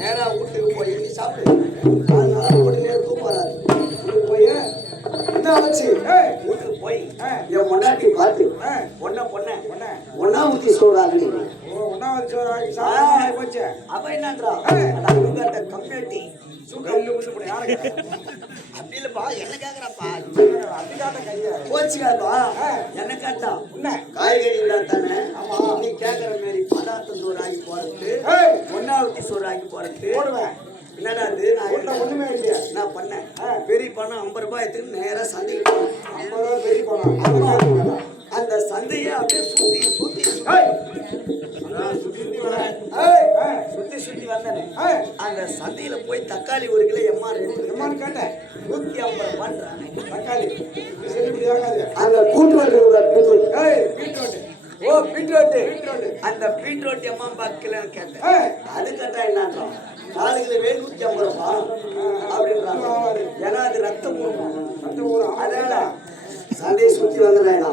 நேரா வீட்டுக்கு போய் சாப்பிடு. உடனே தூப்பாராது போய் என்ன ஆச்சு? வீட்டுக்கு போய் என் முன்னாடி பார்த்து ஒன்னா ஊத்தி சோறாங்க. அப்ப என்னன்றா கம்யூனிட்டி அப்படி இல்லப்பா என்ன கேக்குறப்பா போச்சுக்காப்பா என்ன கேட்டா காய்கறி தானே நீ கேக்குற மாதிரி பதார்த்தம் சோறு ஆகி போறது ஒன்னாவத்தி சோறு ஆகி போறது போடுவேன். என்னடா இது நான் ஒண்ணுமே இல்லையா நான் பண்ணேன். பெரிய பணம் 50 ரூபாய் எடுத்துன்னு நேரா சந்தைக்கு 50 ரூபாய் பெரிய பணம். அந்த சந்தையை அப்படியே சுத்தி சுத்தி சுத்தி வந்தேன். அந்த சந்தையில போய் தக்காளி 1 கிலோ எம்மான்னு கேட்டேன். 150 பண்றாங்க தக்காளி. அந்த கூட்டு பீட்ரோட்டு அந்த பீட்ரோட் எம்மா பாக்கலன்னு கேட்டேன். அது கேட்டா என்னன்றோம் 4 கிலோ 150 ரூபாய் அப்படின்றாங்க. ஏன்னா அது ரத்தம் ஊறும். அதனால சண்டையை சுத்தி வந்துடுறேன்.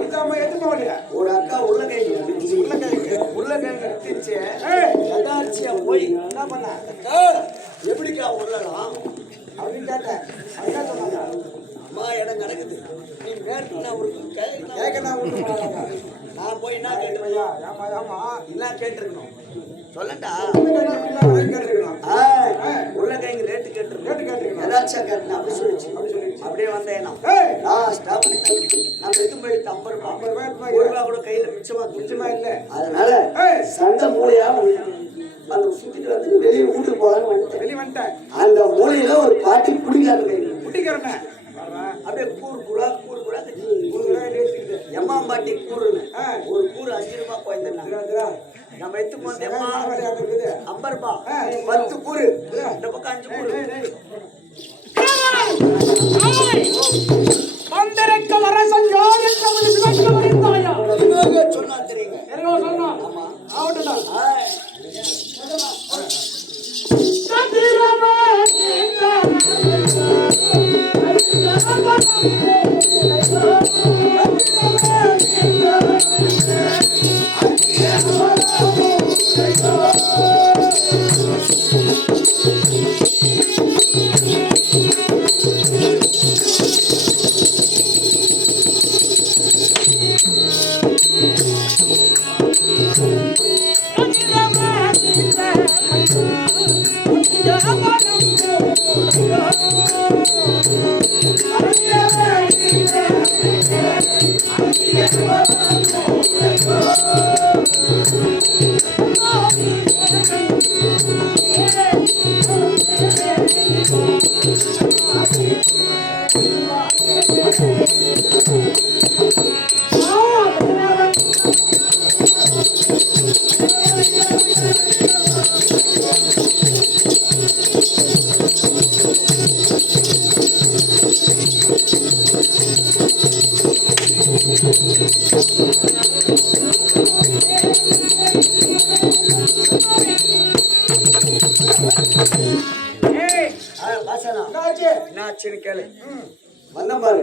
ஒரு அக்கா உருளைக்கிழங்கு வித்துச்சு. எதாச்சியா போய் என்ன பண்ண எப்படிக்கா உள்ளலாம் அப்படின்னு கேட்டேன். என்ன சொன்னாங்க? அம்மா இடம் கிடக்குது நீ மேற்குனா நான் போய் என்ன கேட்டுவையா என்ன கேட்டிருக்கணும் சொல்லட்டா உருளைக்கிழங்கு ரேட்டு கேட்டிருக்கணும் ஏதாச்சும் கேட்டேன் அப்படி சொல்லிச்சு. அப்படியே வந்தேன் நம்ம எதுவும் போயிட்டு 50 ரூபாய் கூட கையில மிச்சமா இல்லை. அதனால சண்டை மூளையா அந்த சுத்திட்டு வந்து வெளியே வீட்டுக்கு போலான்னு வெளியே வந்துட்டேன். அந்த மூலையில ஒரு பாட்டி குடிக்காரன் அப்படியே கூறு எம்மாம்பாட்டி கூறு ஒரு கூறு 5 ரூபாய் குறைந்தா நம்ம எடுத்து போனது 50 ரூபாய் 10 கூறு இந்த பக்கம் 5 கூறு சொன்னா தெரியுங்க. ஆமா என்னாச்சுன்னு கேளு. வந்த பாரு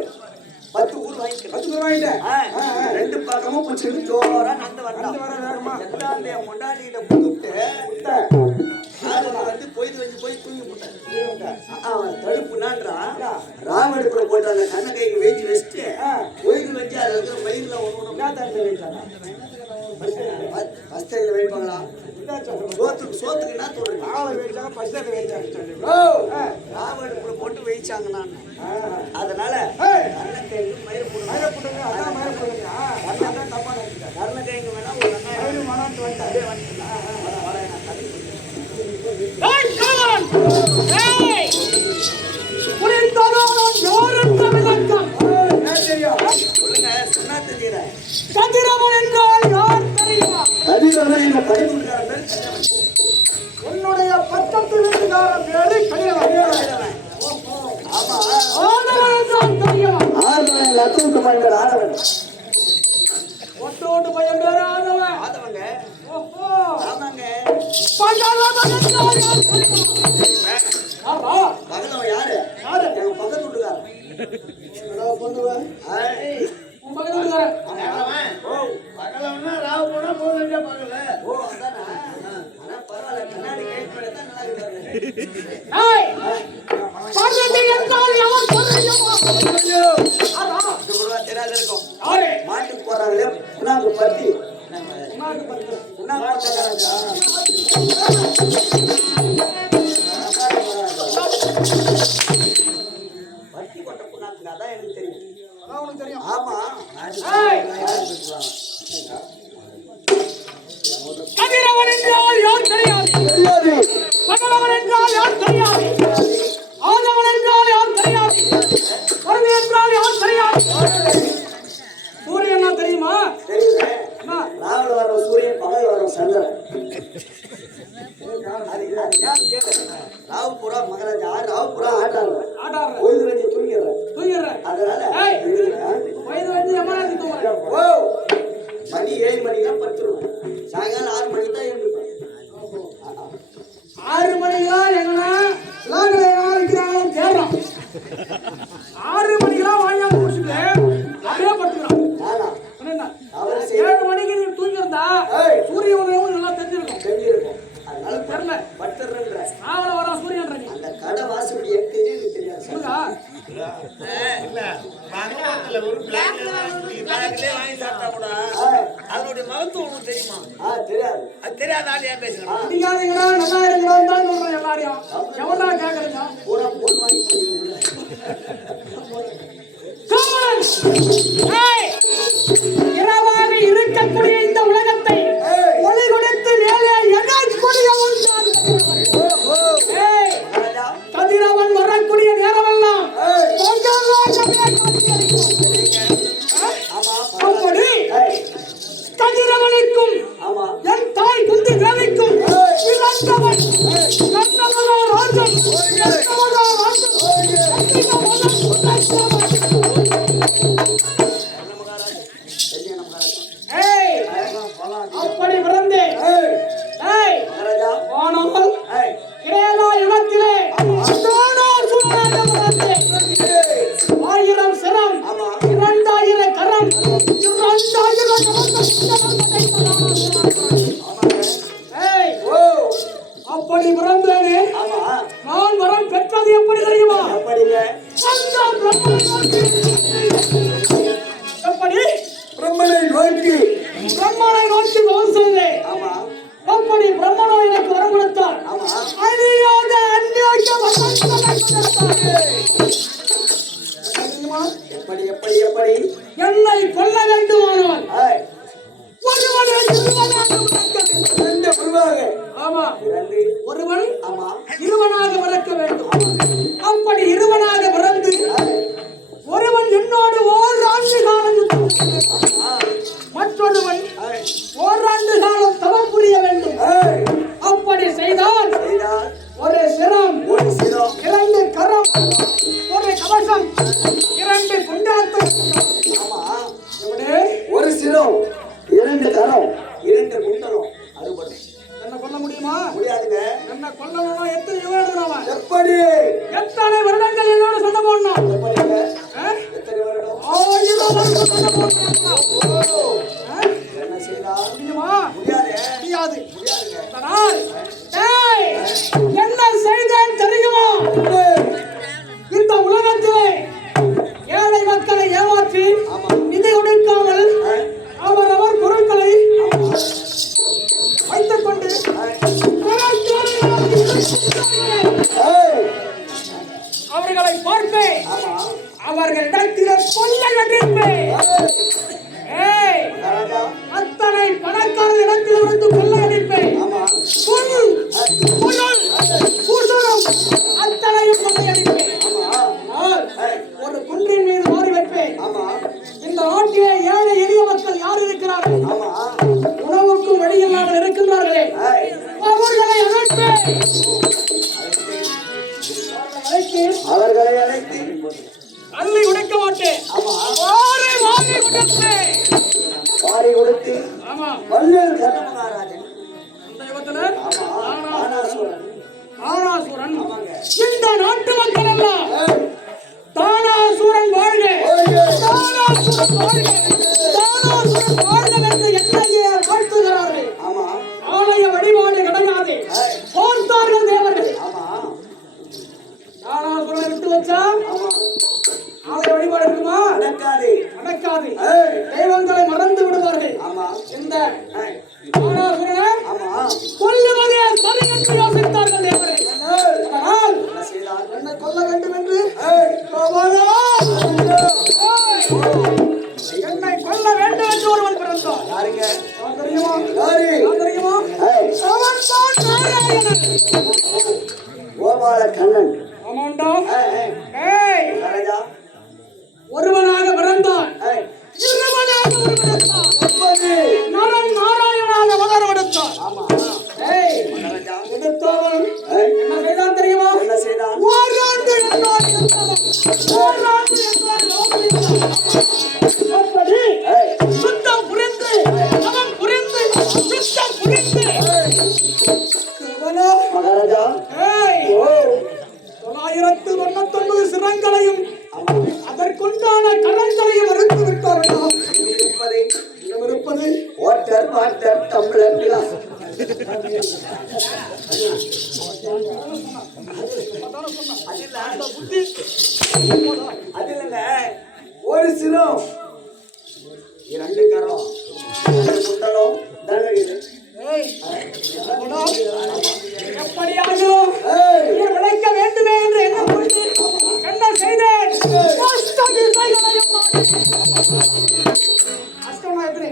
10 ஊர் வாங்கிட்டேன். 2 பக்கமும் பிடிச்சிட்டு ஜோரா நடந்து வந்தான். எல்லாம் என் முன்னாடியில புட்டு வந்து போய் தூங்கி போட்டேன். அவன் தடுப்புனான்றான். ராமடுப்புல போயிட்டு அந்த கண்ணை கைக்கு வெயிச்சு வச்சுட்டு கோயில் வச்சு அதுல இருக்கிற மயில ஒண்ணு வைத்தாங்க. ஃபர்ஸ்ட் டைம்ல வைப்பாங்களா? சோத்துக்கு என்ன தோணுது? ராமடுப்புல போட்டு வைச்சாங்கன்னா அதனால கர்ணக்கிழங்கு மயிர் கர்ணக்கிழங்கு வேணா ஒரு சொல்லுங்க சொன்னா தெரியுறேன். கதிரவன் என்றால் யார் தெரியுமா? கதிரவன் என்ற பதிமூன்றாம் பேர் என்னுடைய 10 வீட்டுக்காரன் பேரு கதிரவன். ஆமா ஆதவன் என்றால் தெரியுமா? ஆதவன் லட்சுமி என்ற ஆதவன். ஒட்டோட்டு பையன் பேரு ஆதவன். ஆதவங்க. ஓஹோ ஆமாங்க. பகலவன் என்றால் யார் தெரியுமா? ஆமா பகலவன் யாரு? எங்க பக்கத்து வீட்டுக்காரன். என்னடா பண்ணுவ? உன் பக்கத்து வீட்டுக்காரன். ஓ பகலவனா ராவு போனா போதே பகல. ஓ அதானா? ஆனா பரவாயில்லை கண்ணாடி கைட் பண்ணி தான் நல்லா இருக்கு. ஏய் பகலவன் என்றால் யார் தெரியுமா? ஐயோ ஆமா இது கூட தெரியாத இருக்கும். யாரு மாட்டுக்கு போறாங்களே புனாக்கு பத்தி புனாக்கு போறாங்க. பத்தி கொட்ட புனாக்கு அதான் எனக்கு தெரியும். அதான் உனக்கு தெரியும். ஆமா கதிரவன் என்றால் யார் தெரியாது? பகலவன் என்றால் யார் தெரியாது? ஆதவன் என்றால் யார் தெரியாது? பரமி என்றால் யார் தெரியாது? சூரியன் தெரியுமா? ராவில் வர சூரியன் பகல் வர சந்திரன். ராவு புறா மகராஜா ராவு புறா ஆட்டாரு கோயில் வச்சு தூங்கிடுறேன். அதனால ஓ மணி 7 மணிக்கெல்லாம் படுத்துருவோம். சாயங்காலம் 6 மணிக்கு தான் எழுந்திருப்பேன். 6 மணிக்கெல்லாம் எங்கன்னா இருக்கிறாங்க தேடுறோம். 6 மணிக்கெல்லாம் வாங்கி முடிச்சுட்டு அப்படியே படுத்துக்கிறோம். 7 மணிக்கு நீ தூங்கிருந்தா சூரிய உதயம் நல்லா தெரிஞ்சிருக்கும். அதனால தெரியல படுத்துறேன்ற ஆவல வர சூரியன் அந்த கடை வாசப்படி எனக்கு தெரியாது. சொல்லுங்க இல்ல பங்களாத்துல ஒரு பிளாக்ல வாங்கி சாப்பிட்டா கூட அதனுடைய மகத்துவம் உங்களுக்கு தெரியுமா? தெரியாது. அது தெரியாத ஆள் ஏன் பேசுறேன்? நீங்க நல்லா இருக்கணும் தான் சொல்றேன். எல்லாரையும் எவனா கேக்குறீங்க? பூரா போன் வாங்கி போடுங்க. இரவாக இருக்கக்கூடிய இந்த உலகத்தை ஒளி கொடுத்து கதிரவன் வரக்கூடிய நேரமெல்லாம் கதிரவனுக்கும் என் தாய் குந்தி தேவிக்கும் இறந்தவன் ராஜன் அப்படி பிறந்தேன். யுகத்திலே 1000 சிரம் 2000 கரம் 2000 அப்படி பிறந்தேனே. நான் வரம் பெற்றது எப்படி தெரியுமா? எப்படி பிரம்மனை நோக்கி வம்சமே. அப்படி பிரம்மனோ எனக்கு வரம் கொடுத்தார். அழியாத அந்யோன்ய எப்படி என்னை கொல்ல வேண்டுமானால் ஒருவன் இருவனாக பிறக்க வேண்டும். அப்படி இருவனாக பிறந்து ஒருவன் என்னோடு ஓராண்டு காலம் மற்றொருவன் ஓராண்டு காலம் தவம் புரிய வேண்டும். என்ன கொல்லணும் எத்தனை யுகம் எடுக்கிறான் எப்படி எத்தனை வருடங்கள் என்னோட சண்டை போடணும் எப்படிங்க? எத்தனை வருடம்? 1000 வருடம் சண்டை போடணும் என்ன செய்யலாம்? முடியுமா முடியாது. முடியாது முடியாதுங்க. அதனால், டேய், என்ன செய்தேன் தெரியுமா? இந்த உலகத்திலே ஏழை மக்களை ஏமாற்றி நிதி கொடுக்காமல் அவரவர் பொருட்களை வைத்துக் கொண்டு அவர்களை பார்ப்பேன், அவர்களிடத்திலே கொள்ளை அடிப்பேன். அத்தனை பணக்கார இடத்தில் இருந்து கொள்ளை அடிப்பேன். அத்தனையும் கொள்ளை அடிப்பேன். ஒரு குன்றின் மீது மாறி வைப்பேன். இந்த நாட்டிலே ஏழை எளிய மக்கள் யார் இருக்கிறார்கள்? உணவுக்கும் வழி இல்லாமல் இருக்கின்றார்களே, அவர்களை அழைப்பேன். அவர்களை அழைத்து அள்ளி உடைக்க மாட்டேன். வாரி கொடுத்து வள்ளல் கர்ணமகாராஜன் அந்த யுகத்துல தானாசுரன் இந்த நாட்டு மக்கள் எல்லாம் தானாசுரன் வாழ்க, தானாசுரன் வாழ்க, தானாசுரன் வாழ்க என்று என்னையே வாழ்த்துகிறார்கள். ஆலய வழிபாடு கிடையாது, போர்த்தார்கள் தேவர்கள். தானாசுரனை விட்டு வச்சா ஆலய வழிபாடு இருக்குமா? நடக்காது. தெய்வங்களை மறந்து விடுவார்கள். இந்த தானாசுரனை கொல்லுவதே சரி என்று யோசித்தார்கள் தேவர்கள். அதனால் என்னை கொல்ல வேண்டும் என்று என்னை கொல்ல வேண்டும் என்று ஒருவன் பிறந்தான். தெரியுமா? அவன் தான் நாராயணன். கோபாலகண்ணன். ஆமாண்டா. ஒருவனாக பிறந்தான், இருவனாக உருவெடுத்தான், நரன் நாராயணாக அவதாரம் எடுத்தான். எடுத்தவன் என்ன செய்தான் தெரியுமா? ஓராண்டு என்றால் அப்படி சுத்தம் புரிந்து அவன் புரிந்து சுத்தம் புரிந்து 999 சிரங்களையும் அதற்குண்டான கரங்களையும் அறுத்து விட்டார்கள். இருப்பது வாட்டர் வாட்டர் டம்ளர் கிளாஸ். அதில் ஒரு சிரம் 2 கரம் முட்டலும் தண்ணீர் எப்படியாகும் விளைக்க வேண்டுமே என்று என்ன புரிந்து என்ன செய்தேன்? அஷ்டமா எத்தனை?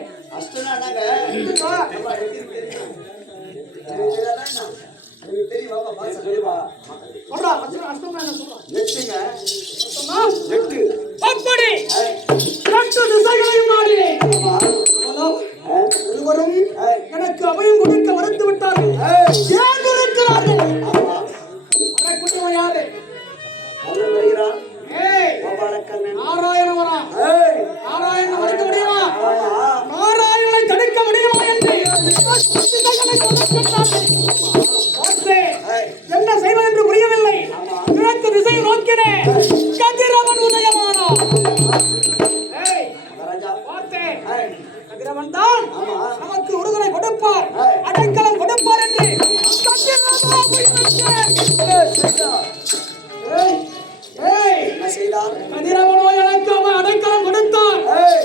அப்படி 8 திசைகளையும் மாறினேன். ஒருவரும் எனக்கு அபயம் கொடுக்க மறுத்து விட்டார்கள். ஏன் இருக்கிறார்கள்? அரைக்குட்டிவன் யாரு? நாராயணவரா? நாராயணன் மறுக்க முடியுமா? நாராயணனை தடுக்க முடியுமா என்று என்ன செய்வது என்று புரியவில்லை. கிழக்கு திசையை நோக்கினேன். கதிரவன் உதயமானான். கதிரவன் தான் நமக்கு விடுதலை கொடுப்பார், அடைக்கலம் கொடுப்பார் என்று கதிரவனோ எனக்கு அவன் அடைக்கலம் கொடுத்தான்.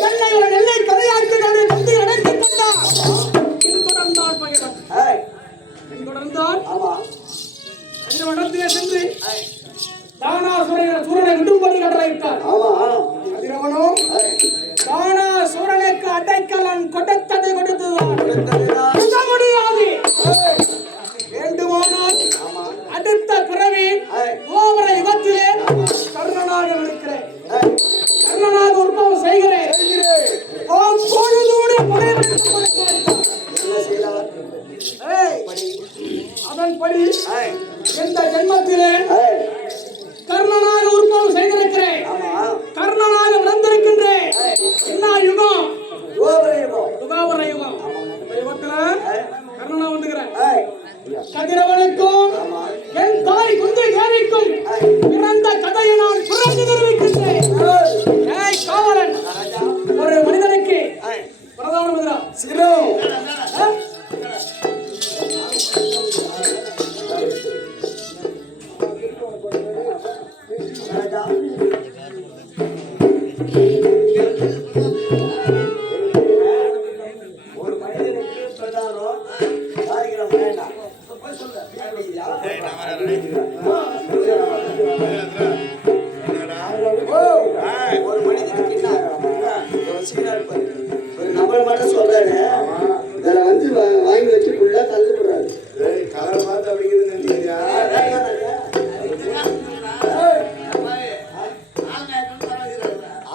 என்னை ஒரு நெல்லை கதையாக்கி தந்தை அடைத்துக் கொண்டான். பின்தொடர்ந்தான் பகிரன். பின்தொடர்ந்தான் கதிரவனத்திலே சென்று தானாசுரனை விடும்படி கட்டளையிட்டார். கதிரவனோ தானாசுரனுக்கு அடைக்கலம் கொடுத்ததை கொடுத்துதான் முடியாது. வேண்டுமானால் அடுத்த பிறவி கோபுர யுகத்திலே கர்ணனாக இருக்கிறேன், கர்ணனாக உற்பவம் செய்கிறேன். அதன்படி இந்த ஜென்மத்திலே கர்ணனாக உற்பவம் செய்திருக்கிறேன், கர்ணனாக வளர்ந்திருக்கின்றேன். என்ன யுகம்? துகாபர யுகம். யுகத்துல கர்ணனா வந்துக்கிறேன். கதிரவனுக்கும் என் தாய் குந்தி தேவிக்கும் பிறந்த கதையை நான் புரிந்து தெரிவிக்கின்றேன். ஏய் காவலன், ஒரு மனிதனுக்கு பிரதான மந்திரம் சிறு ஒரு மனிதனுக்கு பிரதானம் காரியம் வேண்டாம். ஒரு மனிதனுக்கு ஒரு நபர் மட்டும் சொல்றாரு, இதுல வந்து வாங்கி வச்சு ஃபுல்லா தள்ளு போடுறாரு. கலரை பார்த்து அப்படிங்கிறது நினைக்கிறீங்களா?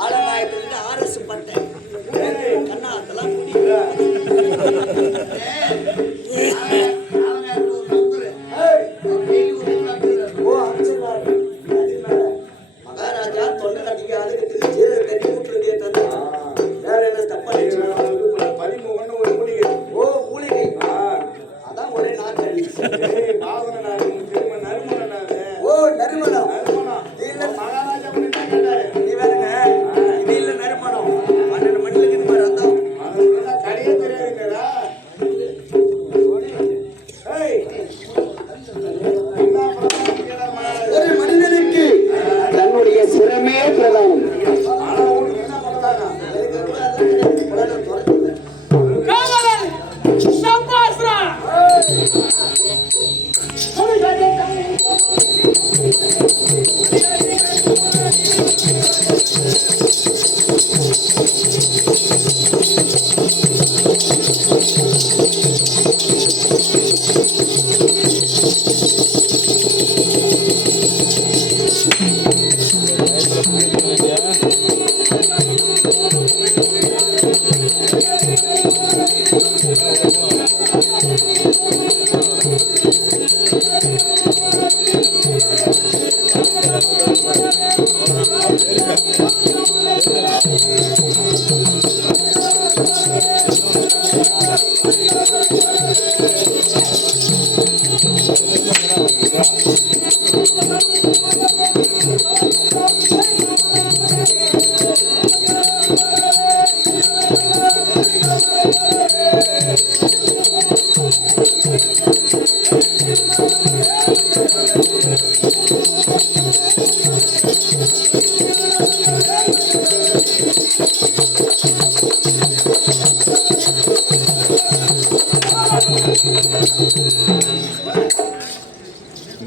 ஆலநாயகத்துக்கு RS பட்டேன் கண்ணா அதெல்லாம் மகாராஜா தொண்டை கட்டிக்க அதுக்கு சீரக கட்டி விட்டுறதே தந்தா வேற என்ன தப்பா 13 ஒரு மூலிகை. ஓ மூலிகை, அதான் ஒரே நாட்டு ஓ நறுமணம். இல்ல மகாராஜா நீ வேறுங்க, இது இல்ல நறுமணம் 12 மணில இருக்குது பாரு. அதான் கடையே தெரியாதுங்களா? ஒரு மனிதனுக்கு தன்னுடைய சிரமே பிரதானம். காவலன் சம்பாஸ்ரா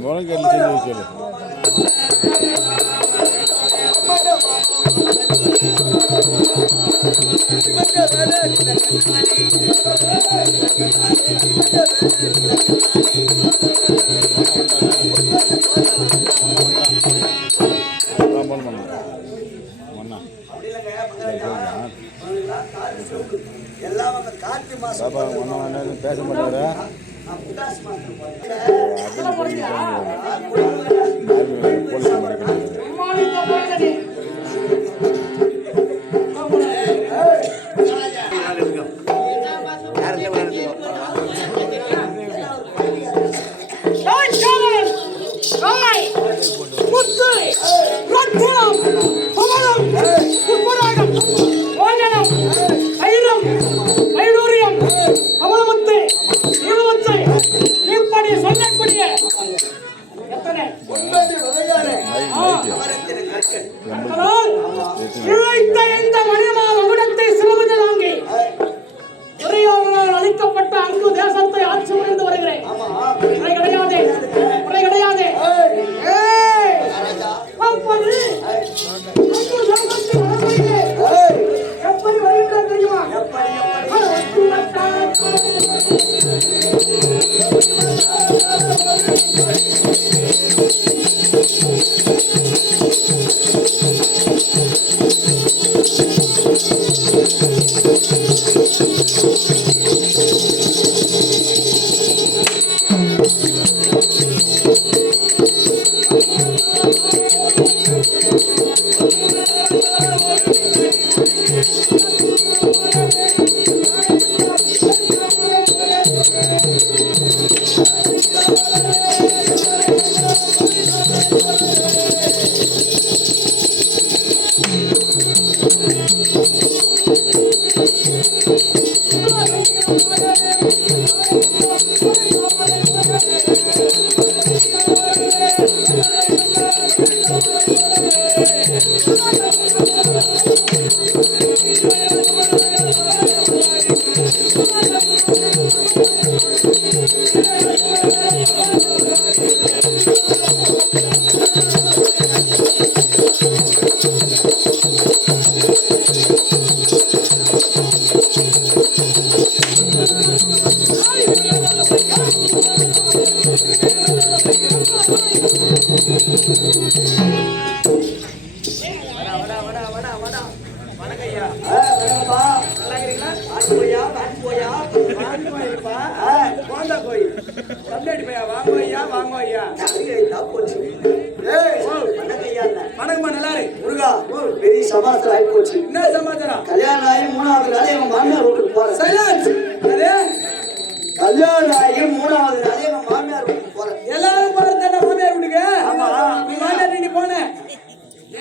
முழங்கல்ல செஞ்சு வச்சு எல்லாம் கார்த்திகை மாசம் பேச மாட்டாரா அளிக்கப்பட்ட அங்கு தேசத்தை ஆட்சி புரிந்து வருகிறேன். கிடையாது கிடையாது. எப்படி வருகின்றது தெரியுமா? பெரிய சமாச்சாரம் ஆகி போச்சு. என்ன சமாச்சாரம்? கல்யாணம் ஆகி 3வது நாளே எங்க மாமியார் வீட்டுக்கு போறேன். கல்யாணம் ஆகி 3வது நாளே எங்க மாமியார் வீட்டுக்கு போறேன். எல்லாரும் போறதா மாமியார் வீட்டுக்கு? ஆமா. நீ மாமியார் நீ போன.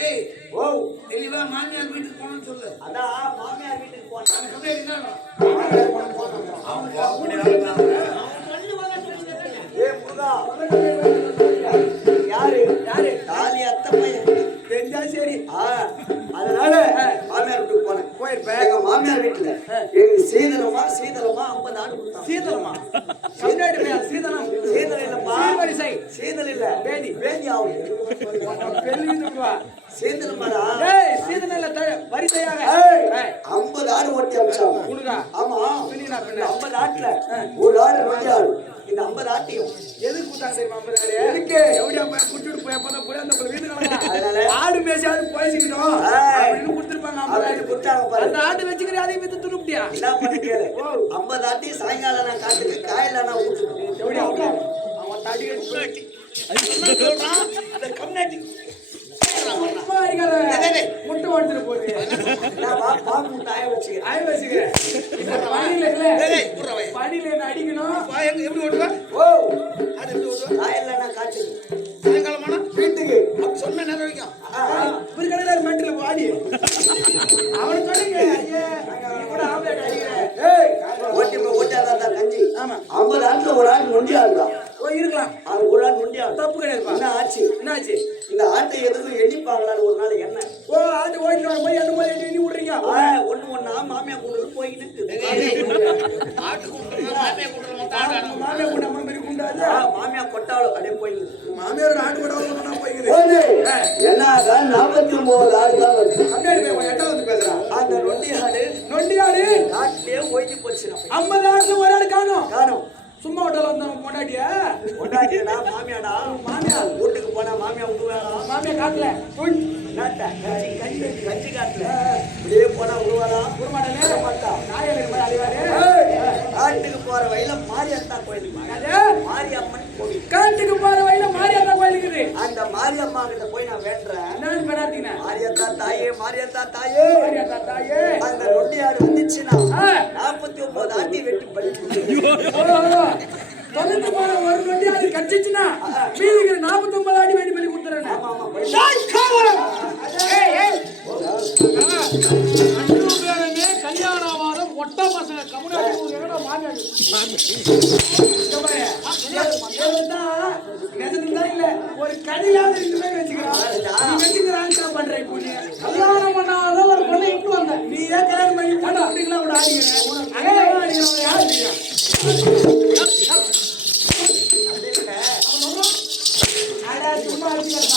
ஏய் ஓ தெளிவா மாமியார் வீட்டுக்கு போகணும்னு சொல்லு. அதான் மாமியார் வீட்டுக்கு போறேன். யாரு யாரு தாலி அத்தை பையன் தெரிஞ்சா சரி. அதனால மாமியார் வீட்டுக்கு போனேன். போயிருப்பேன். எங்க மாமியார் வீட்டுல எங்க சீதனமா 50 ஆடு கொடுத்தாங்க. சீதனமா? கம்ப்ளைண்ட் பையா சீதனம். சீதனம் இல்லப்பா. சீவரிசை. சீதனம் இல்ல. பேதி ஆகும். பெருகிடுவா. சீதனமாடா. ஏய் சீதனம் இல்ல வரிசையாக. 50 ஆடு ஓட்டி அமிச்சாங்க. உனக்கா? ஆமா. பின்னினா 50 ஆட்டுல ஒரு ஆடு 2 ஆடு. இந்த 50 ஆட்டையும் எதுக்கு கூட்டாங்க தெரியுமா 50 ஆடு? எதுக்கு? எவடியா போய் குட்டிட்டு போய் அப்பதான் போய் அந்த வீடு கணக்கா. அதனால ஆடு மேய்ச்சாது போய்சிக்கணும் அப்படின்னு கொடுத்துருப்பாங்க 50 ஆடு. கொடுத்தாங்க பாரு. அந்த ஆடு வச்சுக்கிற அதையும் வித்து துணுப்டியா? என்ன பண்ண கேளு. 50 ஆட்டையும் சாயங்காலம் நான் காட்டுக்கு காயில நான் ஊட்டுறேன். எவடியா அவன் தடி எடுத்து சொல்றான் அந்த கம்னாட்டி முட்டை உடச்சிட்டு போகுது. நான் பாம்பு முட்டை ஆய வச்சுக்கிறேன். ஆய வச்சுக்கிறேன். இந்த பணியில இல்ல பணியில என்ன அடிக்கணும். எப்படி ஓட்டுவேன்? ஓ அது எப்படி ஓட்டுவேன்? காயில நான் காட்டுக்கு சாயங்காலமானா வீட்டுக்கு அப்படி சொன்ன நேரம் வரைக்கும் ஒரு கடையில மென்டல் வாடி அவனை சொல்லுங்க. ஐயே நீ கூட ஆம்பளை அடிக்கிறேன். ஓட்டாதான் கஞ்சி. ஆமா 50 ஆண்டுல ஒரு ஆண்டு நொண்டி ஆடுதான். ஓ இருக்கலாம். அது ஒரு ஆண்டு நொண்டி ஆடு. தப்பு கிடையாதுப்பா. என்ன ஆச்சு? என்னாச்சு? இந்த ஆட்டை எதுக்கும் எண்ணிப்பாங்களான்னு ஒரு நாள் என்ன ஓ ஆட்டு ஓடிட்டு வர போய் என்ன மாதிரி எண்ணி விடுறீங்க? ஒண்ணா மாமியா கொண்டு போயிட்டு ஆட்டு கூட்டுறோம் மாமியா கூட்டுறோம் தாடாடா மாமியா கூட அம்மா மாதிரி குண்டாது. மாமியா கொட்டாலும் அப்படியே போயிடுது. மாமியாரோட ஆட்டு கூட ஒண்ணா போய்க்குது. என்னதான் 49 ஆடு தான் வருது. அப்படியே போய் எட்ட வந்து பேசுறான். அந்த நொண்டி ஆடு காட்டிலே ஓய்ச்சி போச்சு. 50 ஆடு ஒரு ஆடு காணோம். காணும் சும்மா ஹோட்டல் வந்தவங்க கொண்டாடியா? கொண்டாடியடா மாமியாடா. மாமியா வீட்டுக்கு போனா மாமியா விடுவாரா? மாமியா காட்டல கஞ்சி காட்டுல இப்படியே போனா விடுவாரா? குருமாடலே மாட்டா நாயகர் மாதிரி அழிவாரு. காட்டுக்கு போற வழியில மாரியத்தா கோயிலுக்கு மாரியம்மன் கோவில். காட்டுக்கு போற வழியில மாரியத்தா கோயில் இருக்குது. அந்த மாரியம்மா கிட்ட போய் நான் வேண்டுறேன். என்னன்னு பெறாதீங்க. மாரியத்தா தாயே மாரியத்தா தாயே மாரியத்தா தாயே அந்த நொண்டி ஆடு வந்துச்சுன்னா 49 ஆட்டி வெட்டி பலி. தொலைந்து போன ஒரு நொண்டி ஆடு கட்சிச்சுன்னா மீதிக்கிற 49 ஆடி வேண்டி பலி கொடுத்துறேன். கல்யாண வாரம் ஒட்ட பசங்க கம்முனாடி ஒரு கதையாவது 2 பேர் வச்சுக்கிறான் பண்றேன். கல்யாணம் பண்ணாத ஒரு பொண்ணை இட்டு வந்த நீ ஏன் கல்யாணம் பண்ணி போட்டா அப்படிங்களா கூட அடிக்கிறேன். யாரு சும்மா அடிச்சுக்கிறேன்.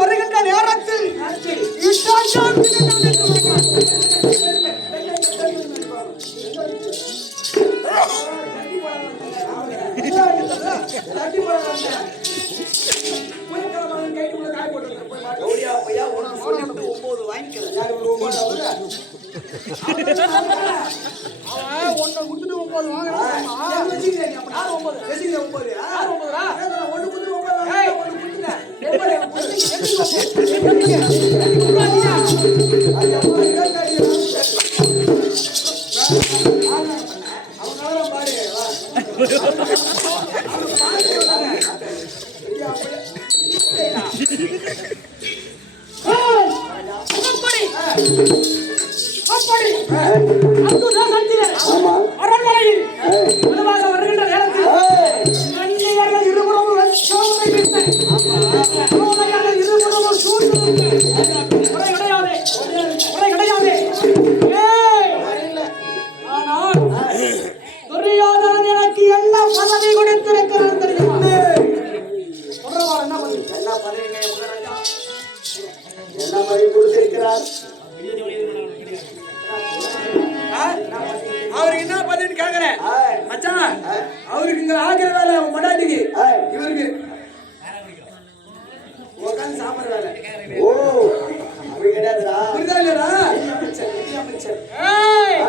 வருகின்ற நேரத்தில் அவன் ஒன்றை குத்துட்டு 9 வாங்குறான். யார் வச்சுக்கிறேன் நீ? அப்ப யார் 9? வச்சுக்கிறேன் 9. யார் 9ரா? நான் ஒண்ணு குத்துட்டு 9 ஏய், வாங்க, ஒண்ணு குத்துட்டேன். அவங்களால பாரு வா. அப்படி அங்குதான் சத்திரன் அரண்மனையில் உணவாக வருகின்ற நேரத்தில் கண்ணியர்கள் இருபுறமும் வெச்சோலை வீழ்த்த. சோலையார்கள் இருபுறமும் சூழ்ந்து உரை கிடையாதே, உரை கிடையாதே. ஏய், ஆனால் துரியோதனன் எனக்கு என்ன பதவி கொடுத்திருக்கிறான் தெரியுமா? சொல்றவா என்ன பதவி? என்ன பதவிங்க மகாராஜா? என்ன பதவி கொடுத்திருக்கிறார்? அவருக்கு என்ன பதவின்னு கேக்குறேன் மச்சான். அவருக்கு இங்க ஆகிற வேலை அவன் மடாட்டிக்கு, இவருக்கு உட்காந்து சாப்பிடுற வேலை. ஓ, அப்படி கிடையாதுடா. புரியுதா இல்லையா? அமைச்சர், நிதி அமைச்சர். ஏய்,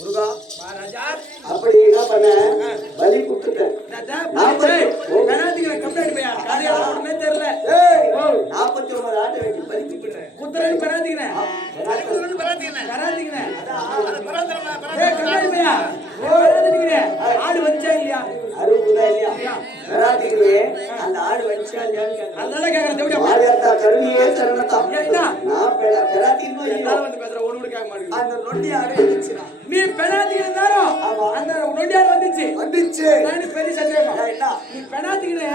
முருகா, ராஜா அப்படி என்ன பண்ண? பலி கொடுத்துட்டேன். கம்ப்ளைண்ட் பையா அது யாருமே தெரியல. ஏய், 49 ஆட்டை வெட்டி பறிச்சு விடுறேன். குத்துறேன்னு பெறாதீங்கண்ணே, பெறாதீங்கண்ணே. ஏய், கம்ப்ளைண்ட் பையா பெறாதீங்கண்ணே. ஆடு வச்சா இல்லையா? அறுபதா இல்லையா? வராதீங்களே, அந்த ஆடு வச்சா இல்லையான்னு கேட்கறேன். அதனால கேட்கறேன். தேவடியா மாரியாத்தா கருணியே சரணத்தா. என்ன? நான் பெறாதீங்களோ இல்லையோ, எல்லாரும் வந்து பேசுற ஒண்ணு கூட கேட்க மாட்டேங்குது. அந்த நொண்டி ஆடு இருந்துச்சுடா. நீ பெறாதீங்க இருந்தாலும் அந்த நொண்டியார் வந்துச்சு. வந்துச்சு. நான் பெரிய சந்தேகம். ஏய், என்ன? நீ பெறாதீங்கண்ணே,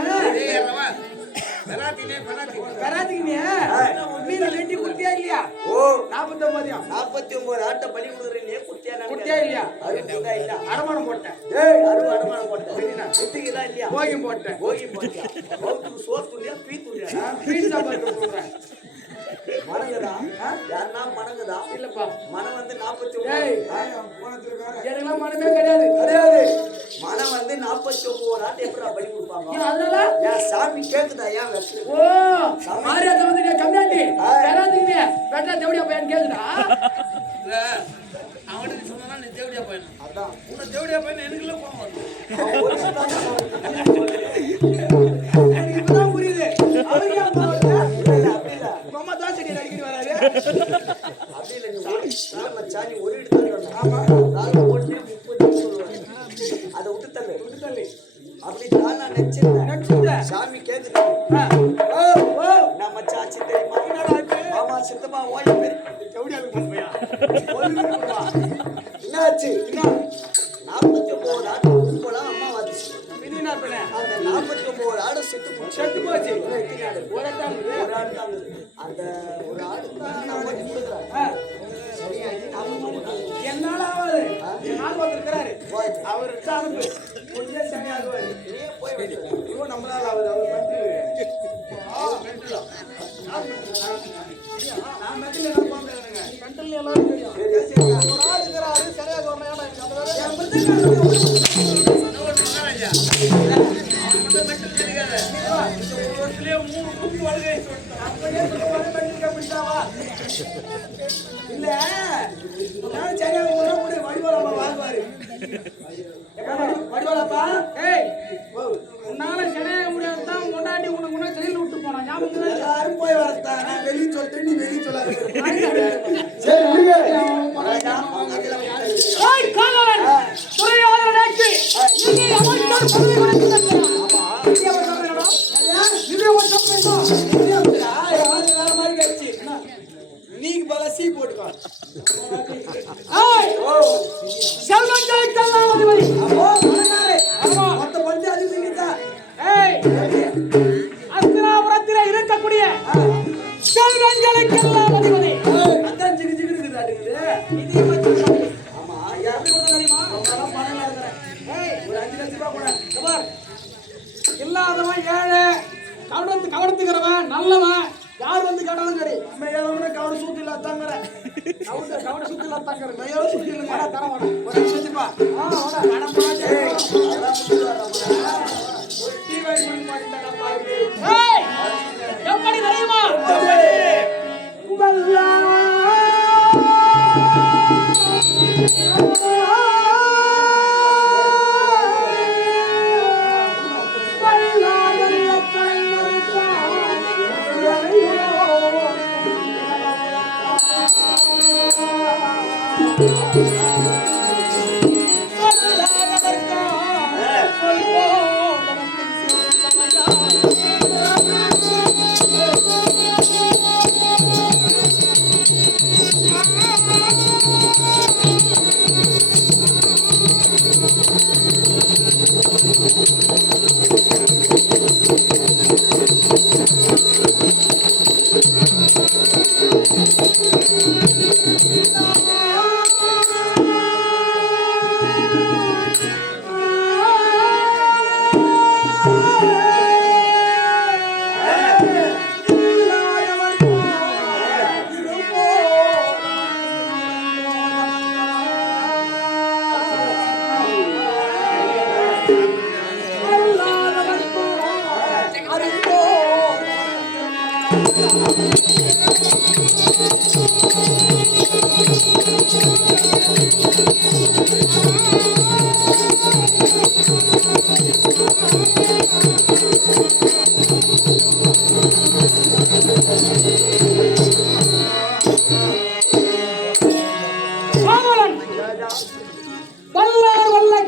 பெறாதீங்கண்ணே. நீ வெட்டி குத்தியா இல்லையா? ஓ, 49 49 ஆட்டை பலி கொடுக்குறேன். குத்தியா குத்தியா இல்லையா? அறுபதா இல்ல? அடமானம் போட்டேன், ஏய், அறுபது போட்டேன். குத்திக்கிறா இல்லையா? போகியும் போட்டேன். போகி போட்டியா? பௌத்துக்கு சோறு துண்டியா, பீ துண்டியா? பீட்சா பர்கர் சொல்றேன். மணங்குதா? யாருன்னா மணங்குதா? இல்லப்பா, மனம் வந்து 49. ஏய், எனக்கெல்லாம் மனமே கிடையாது. கிடையாது. மனம் வந்து 49 ஆட்டை எப்படா பலி கொடுப்பாங்க? ஏன் அதனால? ஏன் சாமி கேக்குதா? ஏன் வெச்சு? ஓ, மாரியாத்தா வந்து நீ கம்மியாட்டி பெறாதீங்க பெற்றா தேவடியா பையன் கேக்குதா? அவனுக்கு சொன்னா நீ தேவடியா பையன், அதான். உன்னை தேவடியா பையன் எனக்குள்ள கோவம் வருது. அவன் ஒரு சில தான் எனக்கு இப்பதான் புரியுது. அவருக்கு ஏன் கோவம் வருது? இல்ல, அப்படி இல்ல. உங்க அம்மா தோசை அடிக்கடி அடிக்கடி வராது. அப்படி இல்ல. நீ ஒரு மச்சான், நீ ஒரு இடத்துல சொன்ன. ஆமா. நாலு போட்டு 30 சொல்லுவாங்க. அதை விட்டு தள்ளு. அப்படித்தான் நான் நினைச்சிருந்தேன். சாமி கேக்குது. நான் மச்சான் ஆச்சு தெரியுமா? ஆமா சித்தப்பா, ஓய பேரு என்னாச்சு? 49 ஆடு போலாம் அம்மா வந்துச்சு. அந்த 49 ஆடு செத்து போச்சு. ஒரு ஆடு தான் இருக்குது. அந்த ஒரு ஆடு தான் நான் ஓட்டி கொடுக்குறேன். என்னால ஆகாது. என் ஆள் ஒருத்தர் இருக்கிறாரு, அவர் எடுத்து அனுப்பு. கொஞ்சம் சரியாகுவாரு. நீயே போய் வைக்க. இவன் நம்மளால ஆகுது. அவர் வந்து நான் மெட்டில் எல்லாம் போக முடியாதுங்க. கண்டல் எல்லாரும் தெரியும். ஒரு ஆள் இருக்கிறாரு, சரியாக ஒரு நேரம் எனக்கு அந்த வேலை என் மகாராஜா அவன் மட்டும் மெட்டல் தெரியாத ஒரு வருஷத்துலயே 3 கூட்டு வளர்கை அப்படியே மெட்டில் பிடிச்சாவா இல்ல? நான் சரியாக ஒரு நாள் கூட வடிவாளப்பா வாழ்வாரு. வடிவாளப்பா, ஏய், உன்னால சரியாக முடியாது தான் முன்னாடி உனக்கு ஜெயில விட்டு போனா ஞாபகம் எல்லாரும் போய் வரத்தான். நான் வெளியே சொல்லிட்டு நீ வெளியே சொல்லாத. சரி விடுங்க. ஏய் காலவன் துறையாளர் நேற்று நீ அமைச்சர் பதவி கொடுத்திருக்கிறார். நீ அவர் சொல்றடா நீ அவர் சொல்றடா நீக்கு பல சீ போட்டுக்கோ. ஏய் செல்வங்களுக்கெல்லாம் அதிபதி. அப்போ மனநாரே ஆமா மொத்த பஞ்சாயத்து நீங்கதான். ஏய் அஸ்தினாபுரத்திலே இருக்கக்கூடிய செல்வங்களுக்கெல்லாம் அதிபதி. அதான் ஜிகு ஜிகு இருக்குதாடுக்குது. இது மட்டும் ஆமா எப்படி கூட தெரியுமா உங்களாம் பணம் நடக்கிறேன். ஒரு 5 லட்சம் ரூபாய் கூட கபார் இல்லாதவன் ஏழை கவனத்துக்கிறவன் நல்லவன் யார் வந்து கேட்டாலும் சரி நம்ம ஏழவன கவன சூத்து இல்ல தாங்கற. கவன சுத்தி எல்லாம் தங்குற கையோட சுத்தி இல்ல தர மாட்டேன் ஒரு நிமிஷத்துப்பா. பணம் போடாதே. ஒரு டீ வாங்கி குடிக்க மாட்டேன்டா பாரு. ஏய் எப்படி தெரியுமா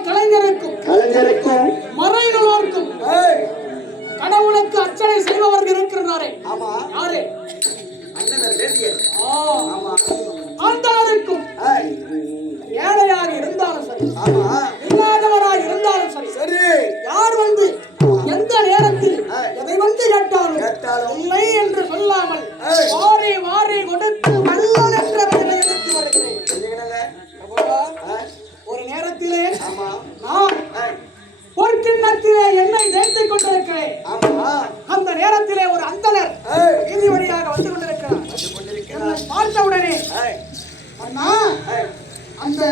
கலைஞருக்கும் மறைநூலார்க்கும் கடவுளுக்கு அர்ச்சனை செய்பவர்கள் இருக்கிறாரே ஆமா யாரு அண்ணன் வேதியர். ஆமா ஆண்டாருக்கும் ஏய், ஏழையாக இருந்தாலும் சரி ஆமா இல்லாதவராக இருந்தாலும் சரி சரி யார் வந்து எந்த நேரத்தில் எதை வந்து கேட்டாலும் கேட்டாலும் இல்லை என்று சொல்லாமல் ஏய். வாரி வாரி கொடுத்து வல்லல் என்ற பெயரை எடுத்து வருகிறேன். என்னங்க? பிரபுவா, ஏய், ஒரு நேரத்திலே ஆமா நான் ஏய், பொற்கிண்ணத்திலே எண்ணெய் தேய்த்துக் கொண்டிருக்கிறேன். ஆமா அந்த நேரத்திலே ஒரு அந்தணர் ஏய், வீதி வழியாக வந்து கொண்டிருக்கிறார். வந்து கொண்டிருக்கிறார். என்னை பார்த்தவுடனே ஏய், அண்ணா ஏய், அந்த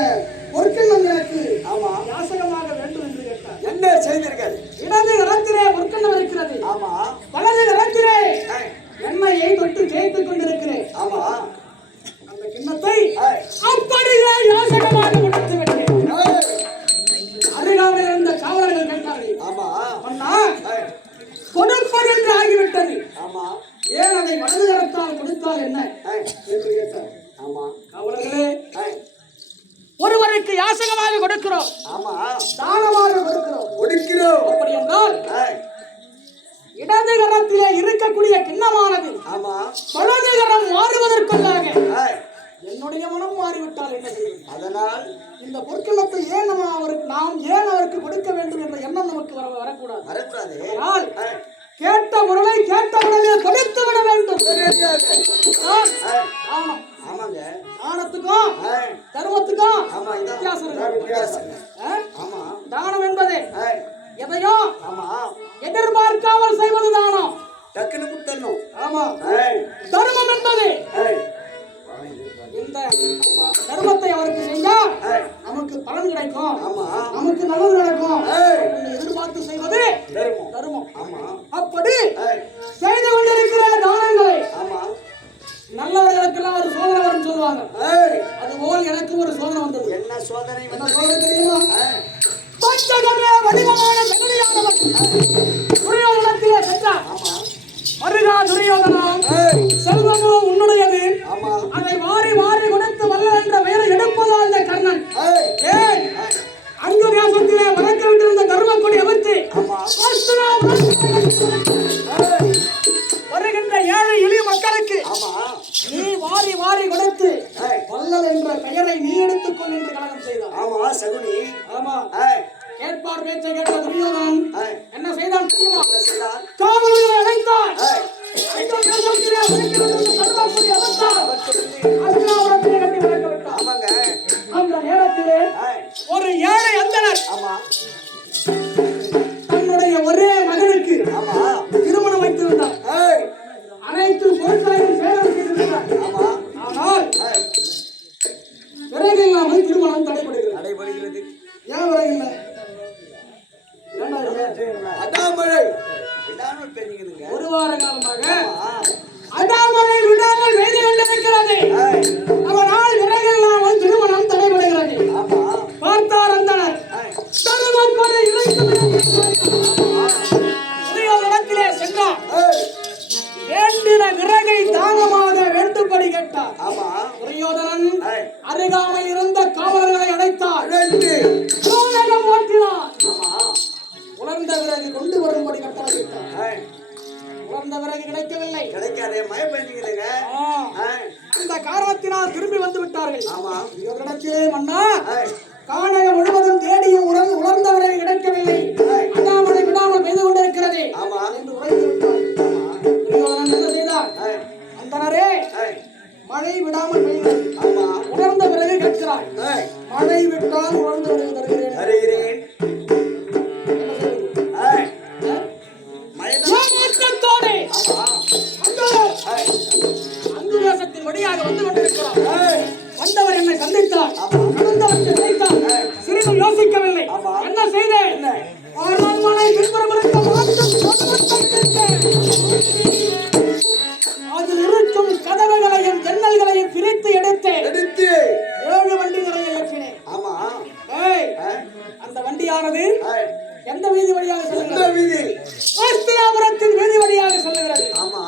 பொற்கிண்ணம் எனக்கு ஆமா யாசகமாக வேண்டும் என்று கேட்டார். என்ன செய்தீர்கள்? இடது கரத்திலே பொற்கிண்ணம் இருக்கிறது, ஆமா வலது கரத்திலே ஏய், எண்ணெயை தொட்டு தேய்த்துக் கொண்டிருக்கிறேன். ஆமா அந்த கிண்ணத்தை ஏய், அப்படியே யாசகமாக கொடுத்து விட்டேன். ஏய், அருகாமையில் இருந்த காவலர்கள் கேட்டார்கள், ஆமா அண்ணா ஏய், கொடுப்பதென்று ஆகிவிட்டது, ஆமா ஏன் அதை வலது கரத்தால் கொடுத்தால் என்ன ஏய், என்று கேட்டார். ஆமா காவலர்களே, ஏய், ஒருவருக்கு யாசகமாக கொடுக்கிறோம், ஆமா தானமாக கொடுக்கிறோம். கொடுக்கிறோம். அப்படி என்றால் ஏய், இடது கரத்திலே இருக்கக்கூடிய கிண்ணமானது ஆமா வலது கரம் மாறுவதற்குள்ளாக ஏய், என்னுடைய மனம் மாறிவிட்டால் என்ன செய்யும்? அதனால் இந்த பொற்கிண்ணத்தை ஏன் நாம் ஏன் அவருக்கு கொடுக்க வேண்டும் என்ற எண்ணம் நமக்கு வரக்கூடாது. வரக்கூடாது. ஆனால் ஏய், கேட்ட பொருளை கேட்ட உடனே கொடுத்து விட வேண்டும். ஆ? ஏய், ஆமா, ஆமாங்க. தானத்துக்கும் ஏய், தர்மத்துக்கும் ஆமா இதான் வித்தியாசம் இருக்கு. வித்தியாசம். ஆ? ஆமா தானம் என்பது ஏய், எதையும் ஆமா எதிர்பார்க்காமல் செய்வது தானம். டக்குன்னு கொடுத்தணும். ஆமா. ஏய், தர்மம் என்பது ஏய், இந்த தர்மத்தை அவருக்கு செஞ்சா ஏய், நமக்கு பலன் கிடைக்கும், ஆமா நமக்கு நல்லது நடக்கும் ஏய், என்று எதிர்பார்த்து செய்வது தர்மம். தர்மம். ஆமா அப்படி ஏய், செய்து கொண்டிருக்கிற தானங்களை ஆமா நல்லவர்களுக்கெல்லாம் ஒரு சோதனை வரும்னு சொல்லுவாங்க. ஏய், அதுபோல் எனக்கும் ஒரு சோதனை வந்தது. என்ன சோதனை என்ன வந்தது? சோதனை தெரியுமா? ஏய், பஞ்சகமே வடிவமான ஜெகதியானவன் துரியோதனத்திலே சென்றார். ஆமா மருகா துரியோதனா, ஏய், செல்வமோ ஏழை எளிய மக்களுக்கு ஆமா நீ வாரி வாரி கொடுத்து ஏய். வள்ளல் என்ற பெயரை நீ எடுத்துக்கொள் என்று கலகம் செய்தார். ஆமா சகுனி ஆமா ஏய், கேட்பார் பேச்சை கேட்ட துரியோதனன் ஏய், என்ன செய்தான் தெரியுமா? என்ன செய்தான்? காவலர்களை அழைத்தான். ஏய், அழைத்த தேசத்திலே உரைக்கிறது சர்வாபுரி அவஸ்தான். அஸ்தினாபுரத்திலே கட்டி வளர்க்க விட்டான். ஆமாங்க அந்த நேரத்திலே ஏய், ஒரு ஏழை அந்தணர் ஆமா தன்னுடைய ஒரே மகனுக்கு ஆமா திருமணம் வைத்திருந்தார். ஏய், அனைத்து பொருட்களையும் சேதம் செய்திருந்தார். ஆமா ஆனால் ஏய், விறகில்லாமல் திருமணம் தடைபடுகிறது. நடைபெறுகிறது ஏன் விறகில்லை? இரண்டாவது அடாமழை விடாமல் பெய்யுதுங்க ஒரு வார காலமாக ஆமா அடாமழை விடாமல் பெய்து கொண்டிருக்கிறது. ஏய், அவனால் விறகில்லாமல் திருமணம் தடைபடுகிறது. ஆமா பார்த்தார் அந்தனர் ஏய், தருமக்கொடை இறைத்து இடத்திலே சென்றார். ஏய், வேண்டின விறகை தானமாக வேண்டும்படி கேட்டார். ஆமா துரியோதனன் ஏய், அருகாமையில் இருந்த காவலர்களை அழைத்தார். ரெண்டு சூழகம் ஓட்டினார். ஆமா உலர்ந்த விறகு கொண்டு வரும்படி கட்டளையிட்டார். ஏய், உலர்ந்த விறகு கிடைக்கவில்லை. கிடைக்காதே மழை பெய்யுதுங்க ஏய், அந்த காரணத்தினால் திரும்பி வந்து விட்டார்கள். ஆமா இவரிடத்திலே மன்னா ஏய், காணகம் முழுவதும் தேடியும் உலர்ந்த விறகு கிடைக்கவில்லை. ஏய், அண்ணாமலை விடாமல் பெய்து கொண்டிருக்கிறது ஆமா என்று உரைத்து விட்டார்கள். துரியோதனன் என்ன செய்தார்? ஏய், அந்தனரே ஏய், மழை விடாமல் பெய்கிறது. ஆமா உலர்ந்த விறகு கேட்கிறார். ஏய், மழை விட்டால் உலர்ந்த விறகு தருகிறேன். வருகிறேன் என்ன செய்வது? ஏய், மழைதான் ஏமாற்றத்தோடு ஆமா அந்தனர் ஏய், அந்து தேசத்தின் வழியாக வந்து கொண்டிருக்கிறார். ஏய், வந்தவர் என்னை சந்தித்தார். ஆமா. நடந்தவற்றை நினைத்தார். சிறிது யோசிக்கவில்லை. ஆமா. என்ன செய்தேன்? என்ன? அரண்மனை பின்புறம் இருக்க அதில் இருக்கும் கதவுகளையும் ஜன்னல்களையும் பிரித்து எடுத்தேன். எடுத்து 7 வண்டி நிறைய ஏற்றினேன். ஆமா ஏய், ஏய், அந்த வண்டியானது ஏய், எந்த வீதி வழியாக இந்த செல்கிறது? வீதி அஸ்தினாபுரத்தின் வீதி வழியாக செல்லுகிறது. ஆமா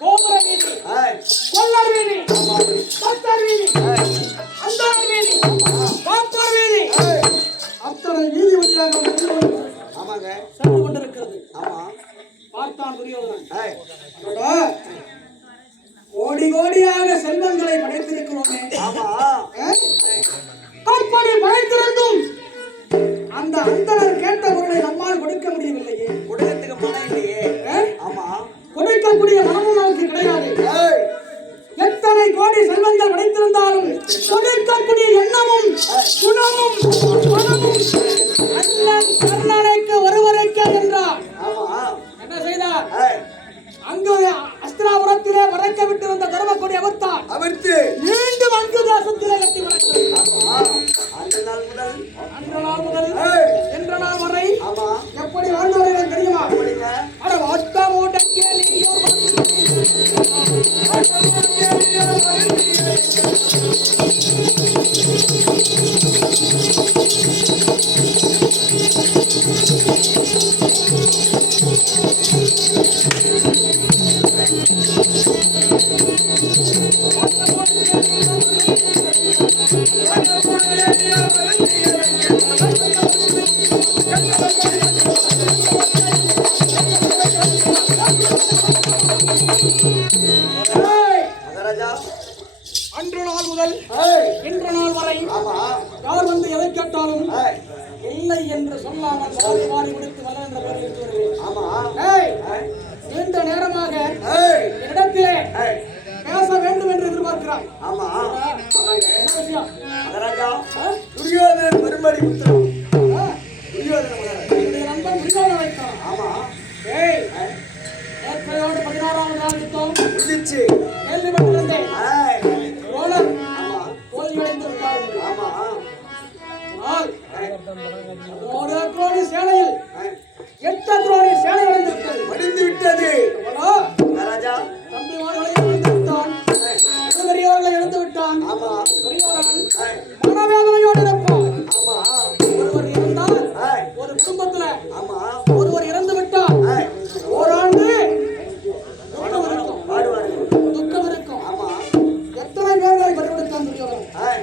கோபுர வீதி, ஏய், கொல்லர் வீதி, ஆமா பத்தர் வீதி, ஏய், அந்தார் வீதி, பாப்பர் வீதி, ஏய், அத்தனை வீதி வழியாக ஆமாங்க சென்று கொண்டிருக்கிறது. ஆமா பார்த்தான் துரியோதனன். ஏய், அடடா, கோடி கோடியாக செல்வங்களை படைத்திருக்கிறோமே. ஆமா ஏய், அப்படி படைத்திருந்தும் அந்த அந்தனர் கேட்ட பொருளை நம்மால் கொடுக்க முடியவில்லையே. குடும்பத்துக்கு பணம் இல்லையே ஏய், ஆமா கொடுக்கக்கூடிய மனமும் நமக்கு கிடையாது. ஏய், எத்தனை கோடி செல்வங்கள் படைத்திருந்தாலும் கொடுக்கக்கூடிய எண்ணமும் குணமும் மனமும் அண்ணன் கர்ணனுக்கு ஒருவருக்கு என்றார். ஆமா என்ன செய்தார்? ஏய், அங்கு அஸ்தினாபுரத்திலே வரைக்க விட்டு வந்த தர்மக்கொடி அவர்த்தார். அவிர்த்து மீண்டும் அங்கு தேசத்திலே கட்டி வளர்க்கிறது. ஆமா அந்த நாள் முதல் அன்று நாள் முதல் ஏய், என்ற நாள் வரை ஆமா எப்படி வாழ்ந்தவர்கள் தெரியுமா? அப்படிங்க அட ஒட்டமோட கேலியோ மகாராஜா அன்று நாள் முதல் ஏய், இன்று நாள் வரை ஆமா யார் வந்து எதை கேட்டாலும் ஏய், இல்லை என்று சொல்லாமல் வாரி வாரி கொடுத்து வல்ல என்ற பெயரில் எடுத்து வருவேன். ஆமா ஏய், ஏய், நீண்ட நேரமாக ஏய், இடத்திலே ஏய், பேச வேண்டும் என்று எதிர்பார்க்கிறார். ஆமா ஆமாங்க என்ன விஷயம்? மகாராஜா துரியோதனன் மறுபடி புத்திரம் துரியோதன மகாராஜா என்னுடைய நண்பன் துரியோதனனை வைத்தான். ஆமா ஏய், ஏய், நேற்றையோடு 16ஆம் நாள் யுத்தம் முடிச்சு கேள்விப்பட்டிருந்தேன். ஏய், ரோலர் ஆமா தோல்வியடைந்து விட்டார் என்று. ஆமா ஆனால் ஏய், ஒரு குரோனி சேனையில் ஏய், 8 குரோனி சேனை அடைந்து விட்டது. மடிந்து விட்டது அவனோ மகாராஜா தம்பிமார்களை இழந்து விட்டான். பெரியவர்களை இழந்து விட்டான். ஆமா பெரியவர்கள் ஏய், மனவேதனையோடு இருப்பான். ஆமா ஒருவர் இருந்தால் ஏய், ஒரு குடும்பத்துல ஆமா ஒருவர் இறந்து விட்டால் ஏய், ஓராண்டு துக்கம் இருக்கும். பாடுவார்கள் துக்கம் இருக்கும். ஆமா எத்தனை பேர்களை பறிகொடுத்தான் துரியோதனன்? ஏய்,